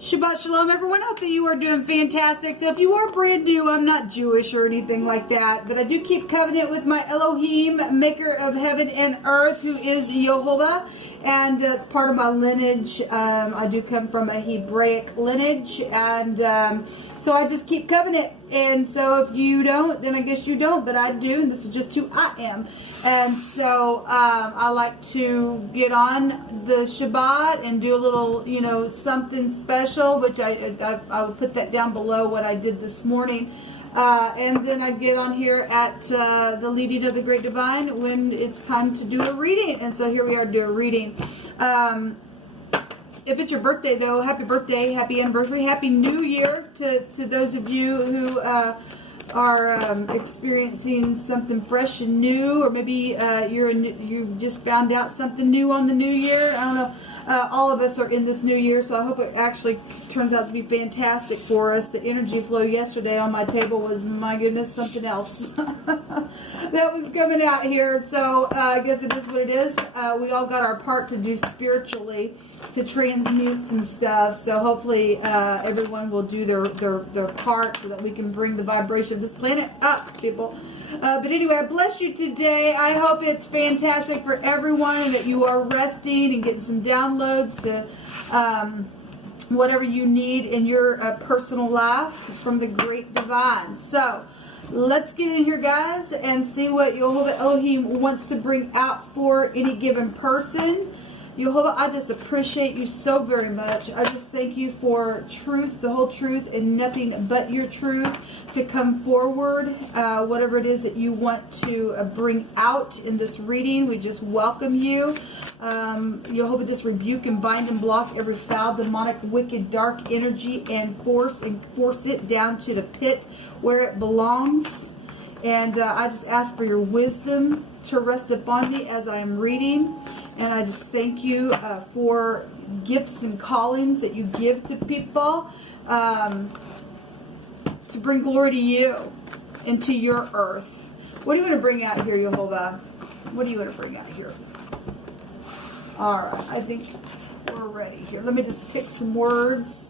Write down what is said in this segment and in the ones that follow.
Shabbat Shalom, everyone. I hope that you are doing fantastic. So if you are brand new, I'm not Jewish or anything like that, but I do keep covenant with my Elohim, maker of heaven and earth, who is Jehovah, and it's part of my lineage. I do come from a Hebraic lineage, and so I just keep covenant. And so if you don't, then I guess you don't, but I do, and this is just who I am. And so I like to get on the Shabbat and do a little, something special, which I will put that down below what I did this morning. And then I get on here at the leading of the Great Divine when it's time to do a reading. And so here we are to do a reading. If it's your birthday, though, happy birthday, happy anniversary, happy New Year to those of you who are experiencing something fresh and new, or maybe you just found out something new on the new year. I don't know. All of us are in this new year, so I hope it actually turns out to be fantastic for us. The energy flow yesterday on my table was, my goodness, something else that was coming out here. So I guess it is what it is. We all got our part to do spiritually to transmute some stuff. So hopefully everyone will do their part so that we can bring the vibration of this planet up, people. But anyway, I bless you today. I hope it's fantastic for everyone and that you are resting and getting some downloads to whatever you need in your personal life from the Great Divine. So let's get in here, guys, and see what Jehovah Elohim wants to bring out for any given person. Jehovah, I just appreciate you so very much. I just thank you for truth, the whole truth, and nothing but your truth to come forward. Whatever it is that you want to bring out in this reading, we just welcome you. Jehovah, just rebuke and bind and block every foul, demonic, wicked, dark energy and force it down to the pit where it belongs. And I just ask for your wisdom to rest upon me as I am reading. And I just thank you for gifts and callings that you give to people to bring glory to you and to your earth. What do you want to bring out here, Jehovah? What do you want to bring out here? All right, I think we're ready here. Let me just pick some words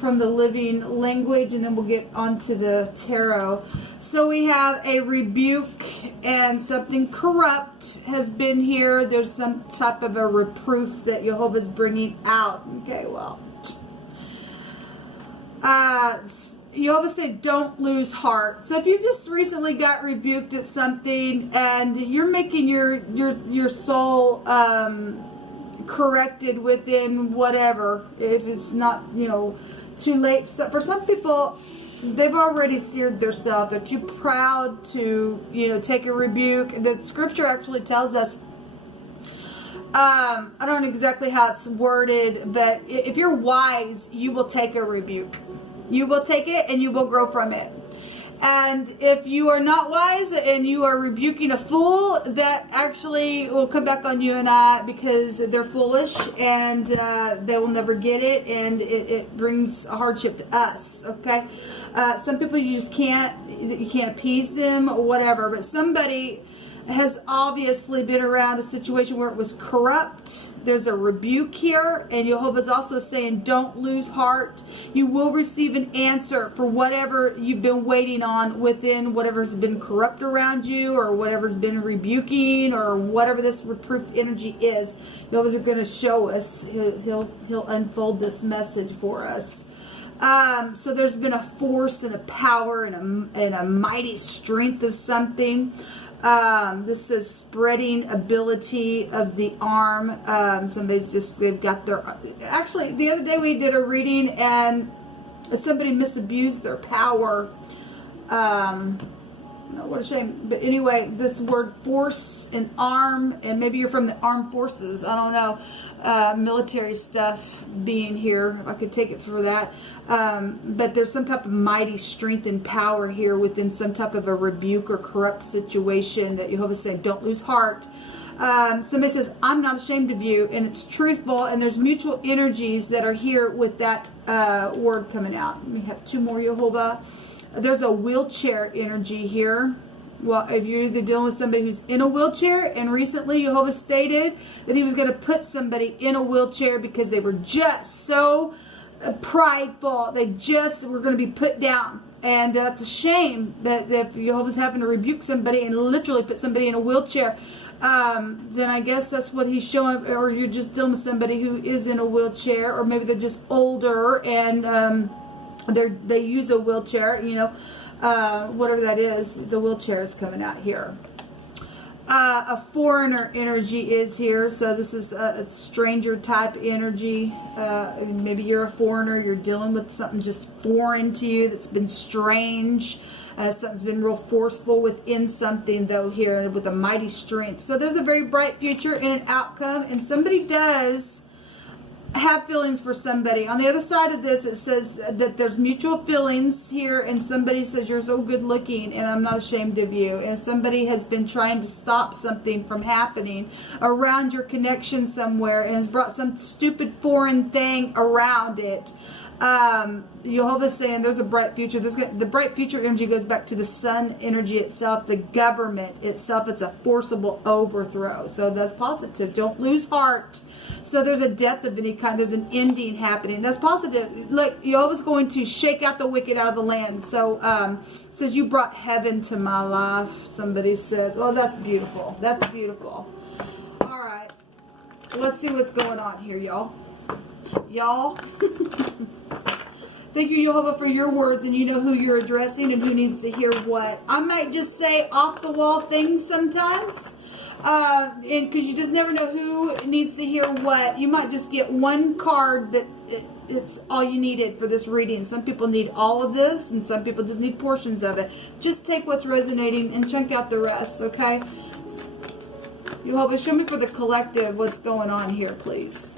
from the living language, and then we'll get onto the tarot. So we have a rebuke, and something corrupt has been here. There's some type of a reproof that Jehovah's bringing out. Okay, well, Jehovah said, don't lose heart. So if you just recently got rebuked at something and you're making your soul corrected within whatever, if it's not, too late. So for some people, they've already seared themselves. They're too proud to, take a rebuke. The scripture actually tells us, I don't know exactly how it's worded, but if you're wise, you will take a rebuke. You will take it and you will grow from it. And if you are not wise and you are rebuking a fool, that actually will come back on you and I, because they're foolish and they will never get it, and it brings a hardship to us. Okay, some people you can't appease them or whatever, but somebody has obviously been around a situation where it was corrupt. There's a rebuke here, and Jehovah's also saying, don't lose heart. You will receive an answer for whatever you've been waiting on within whatever's been corrupt around you, or whatever's been rebuking, or whatever this reproof energy is. Jehovah's are going to show us. He'll unfold this message for us. So there's been a force and a power and a mighty strength of something. This says spreading ability of the arm. They've got their, actually the other day we did a reading and somebody misused their power. What a shame. But anyway, this word force and arm, and maybe you're from the armed forces, I don't know, military stuff being here, I could take it for that. But there's some type of mighty strength and power here within some type of a rebuke or corrupt situation that Jehovah's saying, don't lose heart. Somebody says, I'm not ashamed of you, and it's truthful, and there's mutual energies that are here with that word coming out. We have two more, Jehovah. There's a wheelchair energy here. Well, if you're either dealing with somebody who's in a wheelchair, and recently Jehovah stated that he was going to put somebody in a wheelchair because they were just so prideful. They just were going to be put down. And it's a shame that if Jehovah's having to rebuke somebody and literally put somebody in a wheelchair, then I guess that's what he's showing. Or you're just dealing with somebody who is in a wheelchair, or maybe they're just older and they use a wheelchair, you know, whatever that is. The wheelchair is coming out here. A foreigner energy is here, so this is a stranger type energy. Maybe you're a foreigner, you're dealing with something just foreign to you that's been strange. Something's been real forceful within something, though, here with a mighty strength. So there's a very bright future and an outcome, and somebody does have feelings for somebody. On the other side of this, it says that there's mutual feelings here, and somebody says you're so good looking and I'm not ashamed of you, and somebody has been trying to stop something from happening around your connection somewhere and has brought some stupid foreign thing around it. Jehovah's saying there's a bright future. The bright future energy goes back to the sun energy itself, the government itself. It's a forcible overthrow, so that's positive. Don't lose heart. So there's a death of any kind. There's an ending happening. That's positive. Look, Jehovah's going to shake out the wicked out of the land. So says you brought heaven to my life. Somebody says, oh, that's beautiful. That's beautiful. All right. Let's see what's going on here, y'all. Y'all. Thank you, Jehovah, for your words, and you know who you're addressing and who needs to hear what. I might just say off-the-wall things sometimes. And because you just never know who needs to hear what. You might just get one card that it's all you needed for this reading. Some people need all of this, and some people just need portions of it. Just take what's resonating and chunk out the rest, okay? Jehovah, show me for the collective what's going on here, please.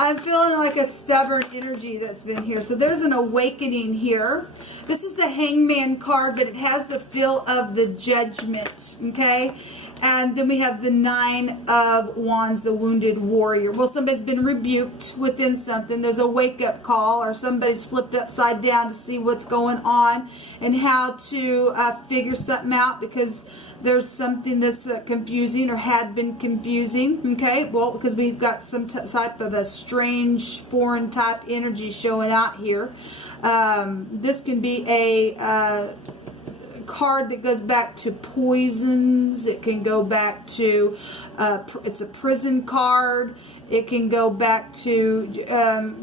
I'm feeling like a stubborn energy that's been here. So there's an awakening here. This is the Hangman card, but it has the feel of the Judgment, okay? And then we have the Nine of Wands, the Wounded Warrior. Well, somebody's been rebuked within something. There's a wake-up call, or somebody's flipped upside down to see what's going on and how to figure something out, because there's something that's confusing or had been confusing, okay? Well, because we've got some type of a strange foreign type energy showing out here. This can be a card that goes back to poisons. It can go back to, it's a prison card. It can go back to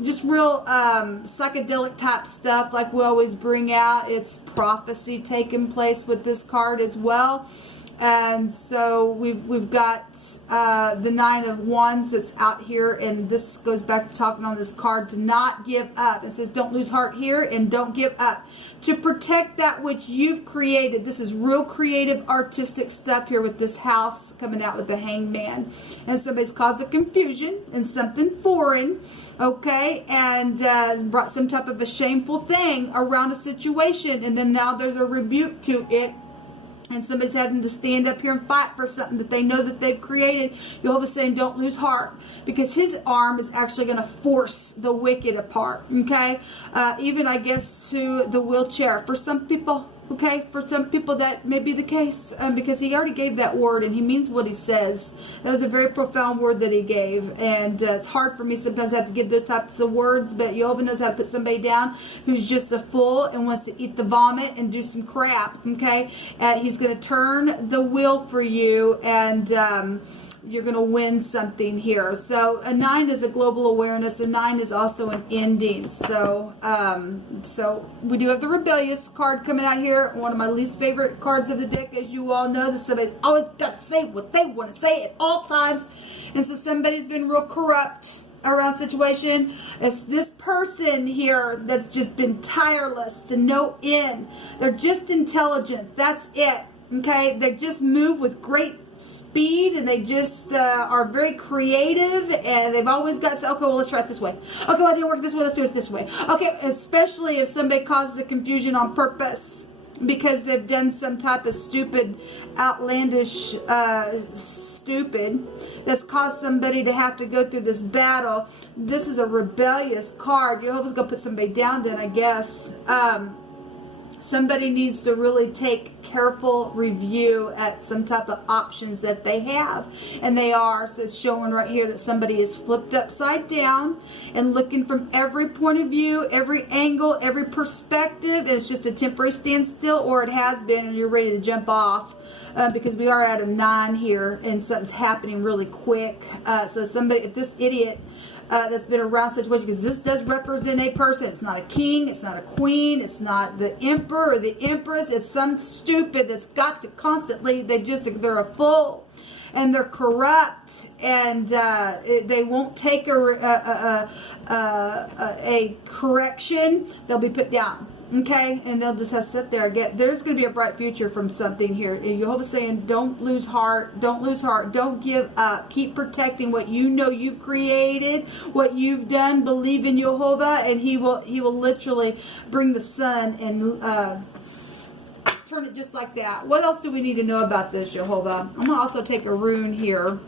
just real psychedelic type stuff like we always bring out. It's prophecy taking place with this card as well. And so we've got the Nine of Wands that's out here, and this goes back to talking on this card to not give up. It says don't lose heart here and don't give up. To protect that which you've created. This is real creative, artistic stuff here with this house coming out with the Hangman. And somebody's caused a confusion and something foreign, okay, and brought some type of a shameful thing around a situation, and then now there's a rebuke to it. And somebody's having to stand up here and fight for something that they know that they've created. Jehovah's saying don't lose heart, because his arm is actually going to force the wicked apart, okay? Even, I guess, to the wheelchair. For some people, okay, for some people that may be the case, because he already gave that word and he means what he says. That was a very profound word that he gave, and it's hard for me sometimes to have to give those types of words, but Jehovah knows how to put somebody down who's just a fool and wants to eat the vomit and do some crap, okay? He's going to turn the wheel for you, and you're going to win something here. So a 9 is a global awareness. A 9 is also an ending. So so we do have the rebellious card coming out here. One of my least favorite cards of the deck, as you all know. That somebody always got to say what they want to say at all times. And so somebody's been real corrupt around situation. It's this person here that's just been tireless to no end. They're just intelligent. That's it. Okay? They just move with great speed, and they just are very creative, and they've always got, okay, well, let's try it this way. Okay, well, it didn't work this way, let's do it this way. Okay, especially if somebody causes a confusion on purpose. because they've done some type of stupid, outlandish, stupid that's caused somebody to have to go through this battle. This is a rebellious card. You're always going to put somebody down then, I guess. Somebody needs to really take careful review at some type of options that they have. And they are, so it's showing right here that somebody is flipped upside down and looking from every point of view, every angle, every perspective. It's just a temporary standstill, or it has been and you're ready to jump off. Because we are at a 9 here and something's happening really quick. So somebody, if this idiot that's been around situation, because this does represent a person. It's not a king, it's not a queen, it's not the emperor or the empress. It's some stupid that's got to constantly, they're a fool and they're corrupt, and they won't take a correction. They'll be put down. Okay, and they'll just have to sit there. There's going to be a bright future from something here. Jehovah's saying, don't lose heart, don't lose heart, don't give up. Keep protecting what you know you've created, what you've done. Believe in Jehovah, and He will literally bring the sun and turn it just like that. What else do we need to know about this, Jehovah? I'm going to also take a rune here.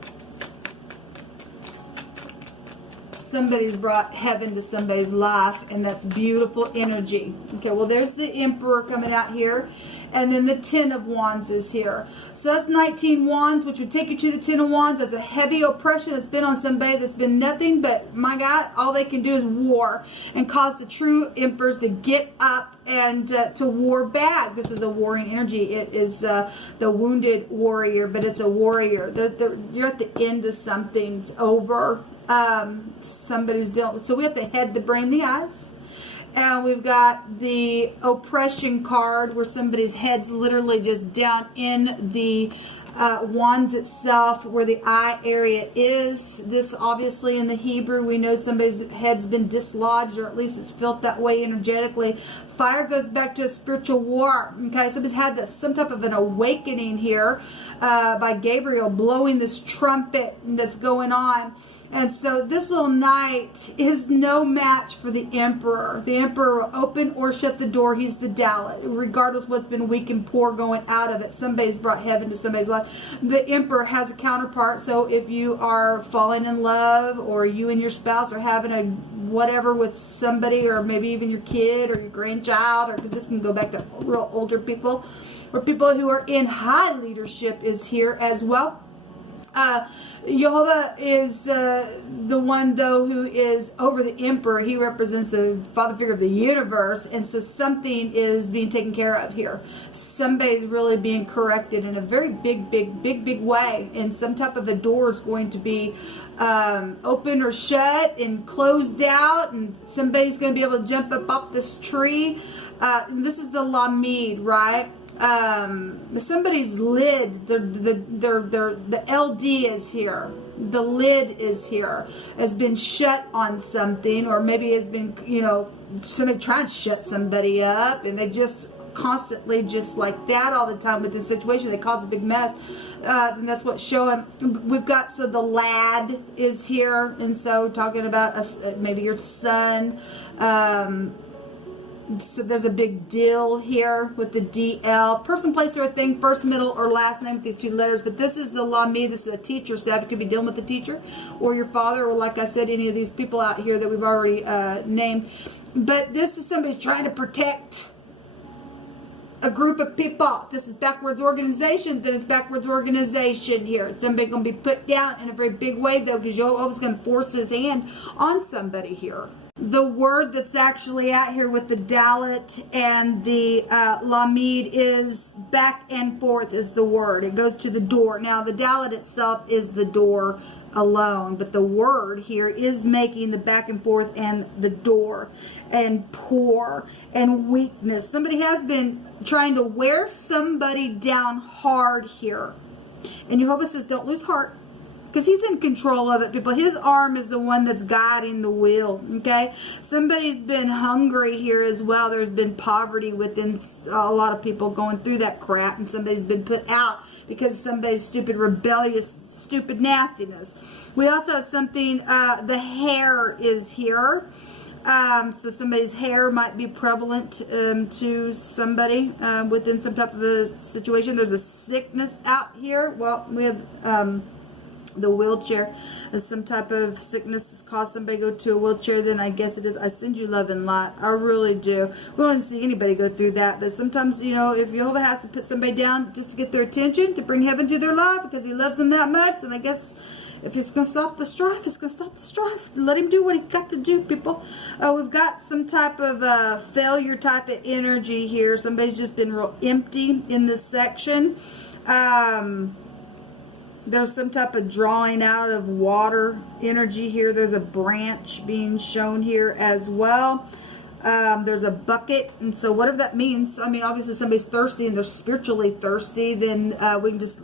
Somebody's brought heaven to somebody's life, and that's beautiful energy. Okay, well, there's the Emperor coming out here, and then the 10 of Wands is here. So that's 19 Wands, which would take you to the 10 of Wands. That's a heavy oppression that's been on somebody that's been nothing but, my God, all they can do is war and cause the true emperors to get up and to war back. This is a warring energy. It is the wounded warrior, but it's a warrior. You're at the end of something. It's over. Somebody's dealt with. So we have the head, the brain, the eyes. And we've got the oppression card where somebody's head's literally just down in the wands itself, where the eye area is. This obviously in the Hebrew, we know somebody's head's been dislodged, or at least it's felt that way energetically. Fire goes back to a spiritual war. Okay, somebody's had some type of an awakening here by Gabriel blowing this trumpet that's going on. And so this little knight is no match for the emperor. The emperor will open or shut the door. He's the Dalit. Regardless of what's been weak and poor going out of it, somebody's brought heaven to somebody's life. The emperor has a counterpart. So if you are falling in love, or you and your spouse are having a whatever with somebody, or maybe even your kid or your grandchild, or because this can go back to real older people, or people who are in high leadership is here as well. Jehovah is the one, though, who is over the emperor. He represents the father figure of the universe, and so something is being taken care of here. Somebody's really being corrected in a very big way, and some type of a door is going to be open or shut and closed out, and somebody's going to be able to jump up off this tree. This is the Lamid, right? Somebody's lid, the LD is here, the lid is here, has been shut on something, or maybe has been, somebody trying to shut somebody up, and they just constantly just like that all the time with this situation. They cause a big mess, and that's what's showing. We've got, so the lad is here, and so talking about maybe your son. So there's a big deal here with the DL. Person, place, or a thing, first, middle, or last name with these 2 letters. But this is the Lami. This is a teacher staff. You could be dealing with a teacher or your father, or like I said, any of these people out here that we've already named. But this is somebody's trying to protect a group of people. This is backwards organization. Then it's backwards organization here. Somebody going to be put down in a very big way, though, because Jehovah's going to force his hand on somebody here. The word that's actually out here with the Dalit and the Lamid is back and forth is the word. It goes to the door. Now, the Dalit itself is the door alone, but the word here is making the back and forth and the door and poor and weakness. Somebody has been trying to wear somebody down hard here. And Jehovah says, don't lose heart. Because he's in control of it, people. His arm is the one that's guiding the wheel, okay? Somebody's been hungry here as well. There's been poverty within a lot of people going through that crap, and somebody's been put out because of somebody's stupid, rebellious, stupid nastiness. We also have something, the hair is here. So somebody's hair might be prevalent to somebody within some type of a situation. There's a sickness out here. Well, we have the wheelchair. If some type of sickness has caused somebody to go to a wheelchair, then I guess it is. I send you love and light. I really do. We don't want to see anybody go through that, but sometimes, you know, if Jehovah has to put somebody down just to get their attention, to bring heaven to their life because he loves them that much, and I guess if it's going to stop the strife, it's going to stop the strife. Let him do what he got to do, people. We've got some type of failure type of energy here. Somebody's just been real empty in this section. There's some type of drawing out of water energy here. There's a branch being shown here as well. There's a bucket, and so whatever that means, I mean, obviously somebody's thirsty and they're spiritually thirsty, then we can just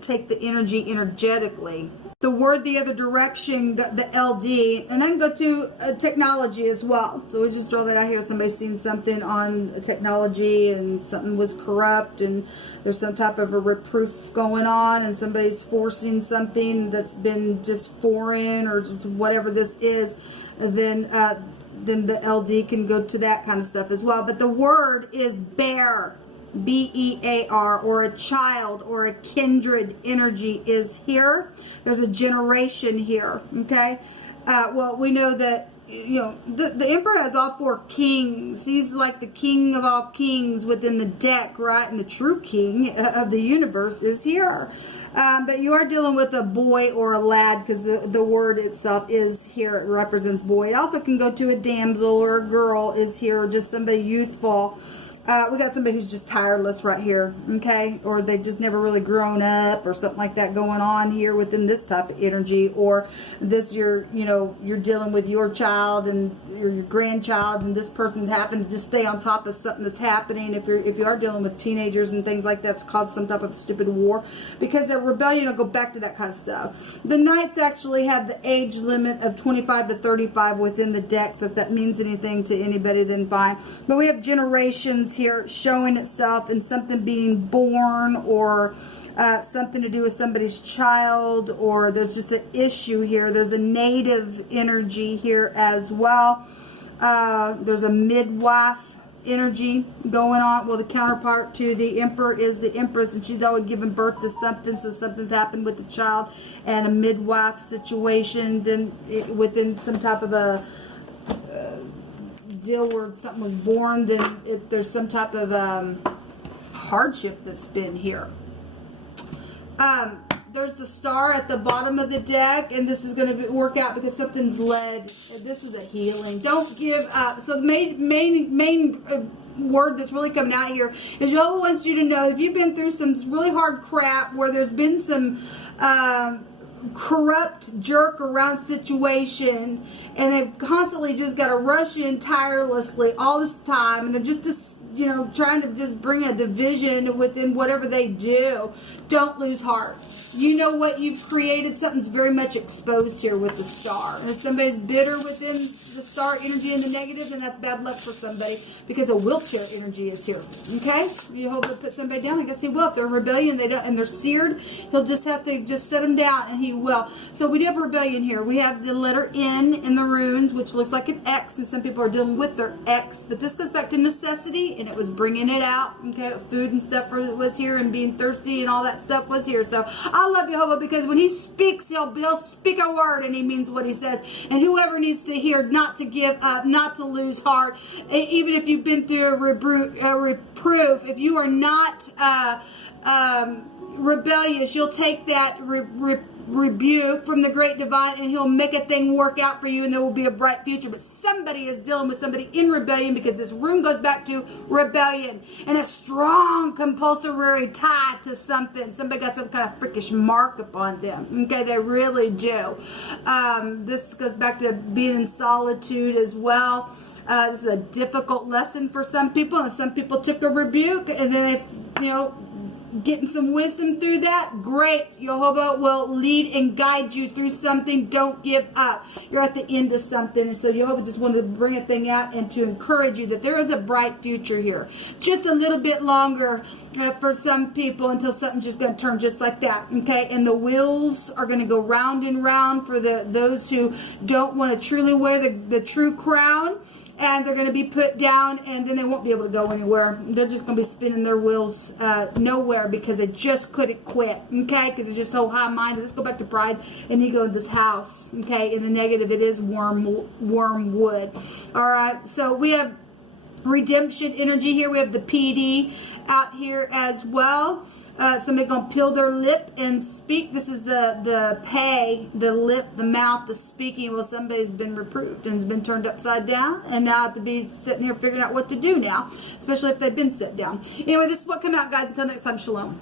take the energy energetically. The word the other direction, the LD, and then go to technology as well. So we just draw that out here. Somebody's seen something on technology and something was corrupt and there's some type of a reproof going on and somebody's forcing something that's been just foreign or whatever this is. Then the LD can go to that kind of stuff as well. But the word is bear. B-E-A-R, or a child or a kindred energy is here. There's a generation here, okay? Well, we know that, you know, the Emperor has all four kings. He's like the king of all kings within the deck, right? And the true king of the universe is here. But you are dealing with a boy or a lad because the word itself is here. It represents boy. It also can go to a damsel or a girl is here, or just somebody youthful. We got somebody who's just tireless right here, okay? Or they've just never really grown up or something like that going on here within this type of energy. Or this, you're dealing with your child and your grandchild, and this person's happened to just stay on top of something that's happening. If you are dealing with teenagers and things like that, it's caused some type of stupid war. Because the rebellion will go back to that kind of stuff. The Knights actually have the age limit of 25 to 35 within the deck, so if that means anything to anybody, then fine. But we have generations here showing itself in something being born, or something to do with somebody's child, or there's just an issue here. There's a native energy here as well. There's a midwife energy going on. Well, the counterpart to the Emperor is the Empress, and she's always given birth to something, so something's happened with the child, and a midwife situation then within some type of a deal where something was born, then there's some type of hardship that's been here. There's the star at the bottom of the deck, and this is going to work out because something's led. This is a healing. Don't give up. So the main word that's really coming out here is Jehovah wants you to know if you've been through some really hard crap where there's been some corrupt jerk around situation, and they've constantly just got to rush in tirelessly all this time, and they're just trying to just bring a division within whatever they do. Don't lose heart. You know what you've created. Something's very much exposed here with the star. And if somebody's bitter within the star energy in the negative, then that's bad luck for somebody, because a wheelchair energy is here. Okay? You hope to put somebody down. I guess he will. If they're in rebellion, and they're seared, he'll just have to just set them down, and he will. So we do have rebellion here. We have the letter N in the runes, which looks like an X, and some people are dealing with their X. But this goes back to necessity, and it was bringing it out. Okay? Food and stuff was here, and being thirsty and all that stuff was here. So I love Jehovah, because when he speaks, he'll speak a word, and he means what he says. And whoever needs to hear, not to give up, not to lose heart, even if you've been through a reproof, if you are not rebellious, you'll take that rebuke from the great divine, and he'll make a thing work out for you, and there will be a bright future. But somebody is dealing with somebody in rebellion, because this room goes back to rebellion and a strong compulsory tie to something. Somebody got some kind of freakish mark upon them. Okay, they really do. This goes back to being in solitude as well. This is a difficult lesson for some people, and some people took a rebuke, and then getting some wisdom through that, great. Jehovah will lead and guide you through something. Don't give up. You're at the end of something. And so Jehovah just wanted to bring a thing out and to encourage you that there is a bright future here. Just a little bit longer for some people until something's just going to turn just like that. Okay, and the wheels are going to go round and round for those who don't want to truly wear the true crown. And they're going to be put down, and then they won't be able to go anywhere. They're just going to be spinning their wheels nowhere because they just couldn't quit, okay? Because they're just so high-minded. Let's go back to pride and ego in this house, okay? In the negative, it is wormwood. All right, so we have redemption energy here. We have the PD out here as well. Somebody gonna peel their lip and speak. This is the pay, the lip, the mouth, the speaking. Well, somebody's been reproved and has been turned upside down, and now have to be sitting here figuring out what to do now, especially if they've been set down. Anyway, this is what came out, guys. Until next time, shalom.